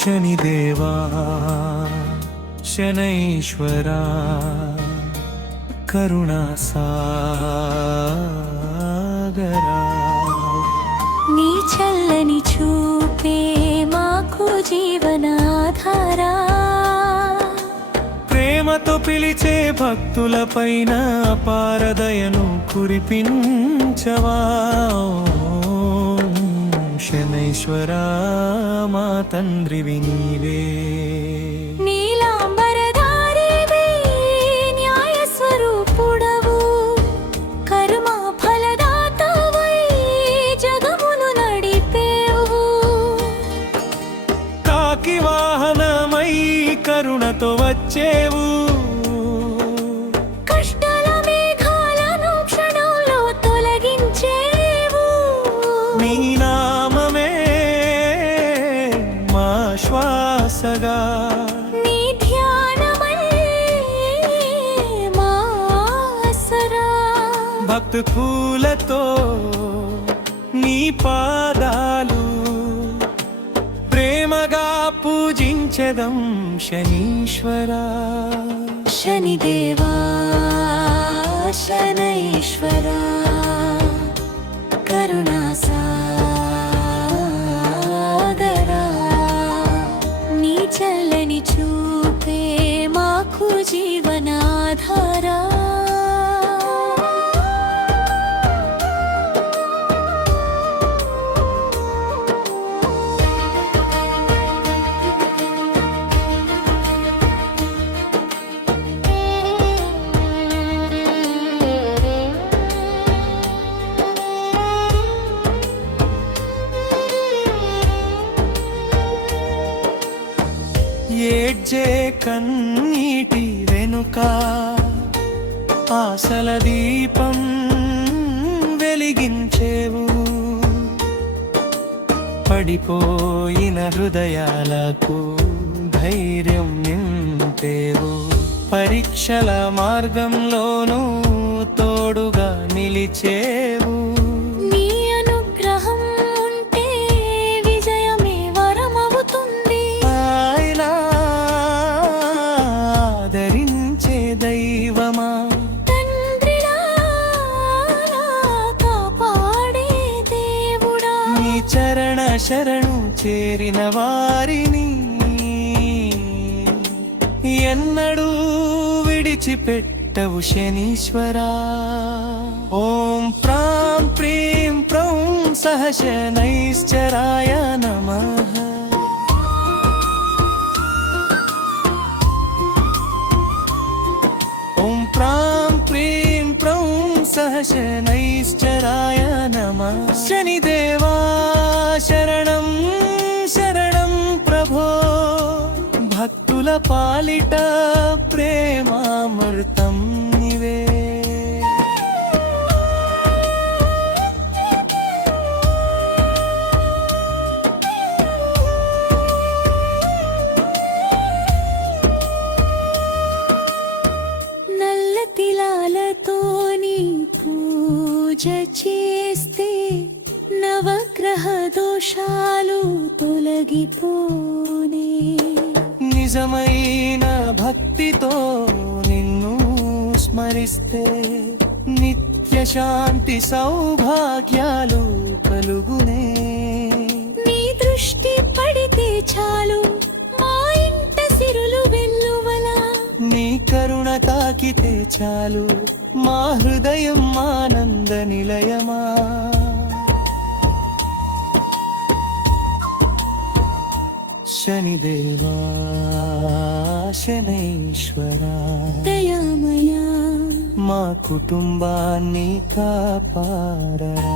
శనిదేవా శనైశ్వరా కరుణా సాగరా, నీ చల్లని చూపే మాకు జీవనాధారా. ప్రేమతో పిలిచే భక్తులపైన పారదయను కురిపించవా. శనైశ్వరా మా తండ్రివి నీవే. నీలాంబరధారివే న్యాయ స్వరూపుడవు, కర్మ ఫలదాతవై జగమును నడిపేవు. కాకి వాహనమై కరుణతో వచ్చేవు, కష్టాల మేఘాలను క్షణంలో తొలగించేవు. నీ నామమే మా శ్వాసగా, నీ ధ్యానమై మా ఆసరా. భక్తి పూలతో నీ పాదాలు ప్రేమగా పూజించెదం శనీశ్వరా. శనిదేవా శనైశ్వరా కరుణా సాగరా, నీ చల్లని చూపే మాకు జీవనాధారా. ఏడ్చే కన్నీటి వెనుక ఆశల దీపం వెలిగించేవు, పడిపోయిన హృదయాలకు ధైర్యం నింపేవు. పరీక్షల మార్గంలోనూ తోడుగా నిలిచేవు. నీ అనుగ్రహం ఉంటే విజయమే వరమవుతుంది. ఆయన ఆదరించే దైవమా, తండ్రిలా కాపాడే దేవుడా. నీ చరణ శరణు చేరిన వారిని ఎన్నడూ విడిచిపెట్టవు శనీశ్వరా. ఓం ప్రాం ప్రీం ప్రౌం సహ శనైశ్చరాయ నమః. ఓం ప్రాం ప్రీం ప్రౌం సహ శనైశ్చరాయ నమః. శనిదేవా శరణం శరణం ప్రభో, భక్తుల పాలిట ప్రేమామృతం నివే. నల్ల తిలాలతో నీ పూజ చేస్తే నవగ్రహ దోషాలు తొలగిపోనే. నిజమైన భక్తితో నిన్ను స్మరిస్తే నిత్య శాంతి సౌభాగ్యాలు కలుగునే. నీ దృష్టి పడితే చాలు మా ఇంట సిరులు వెల్లువలా. నీ కరుణ తాకితే చాలు మా హృదయం ఆనంద నిలయమా. శనిదేవా శనైశ్వరా దయామయా మా కుటుంబాన్ని కాపాడరా.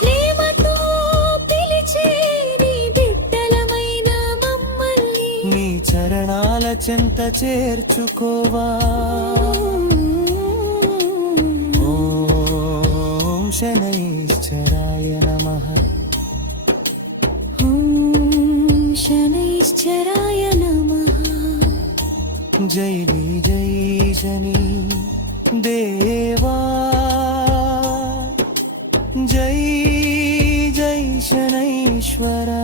ప్రేమతో పిలిచే నీ బిడ్డలమైన మమ్మల్ని నీ చరణాల చెంత చేర్చుకోవా ఓం శనైశ్చరాయ నమః ఓం శనైశ్చరాయ నమః జై జై శని దేవా జై జై శనైశ్వరా